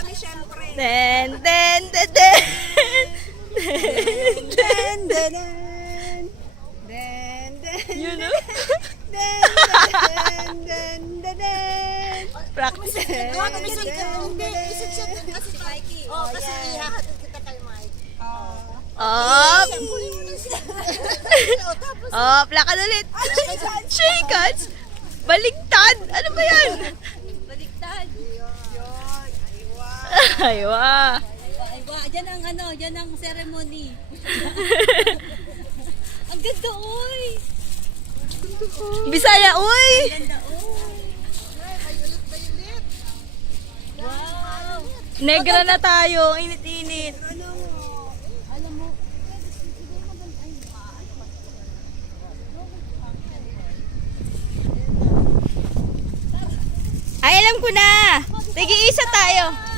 kami syempre. Den, den, den, den. Den, den, den, den, den, You know? den, den, den, den, den. Practice. Kasi Mikey. Oh, kasi ihahatid kita kay Mike. Up. Up. Lakad ulit. Shake hands. Baligtad. Ano ba yan? Baliktad. Aywa. Aywa, yan ang ano, yan ang ceremony. Ang ganda, oy. Bisaya, uy. Ganda, oy. Wow. Negra na tayo. Init-init. Alam mo, Ay, alam ko na. Tig-iisa tayo.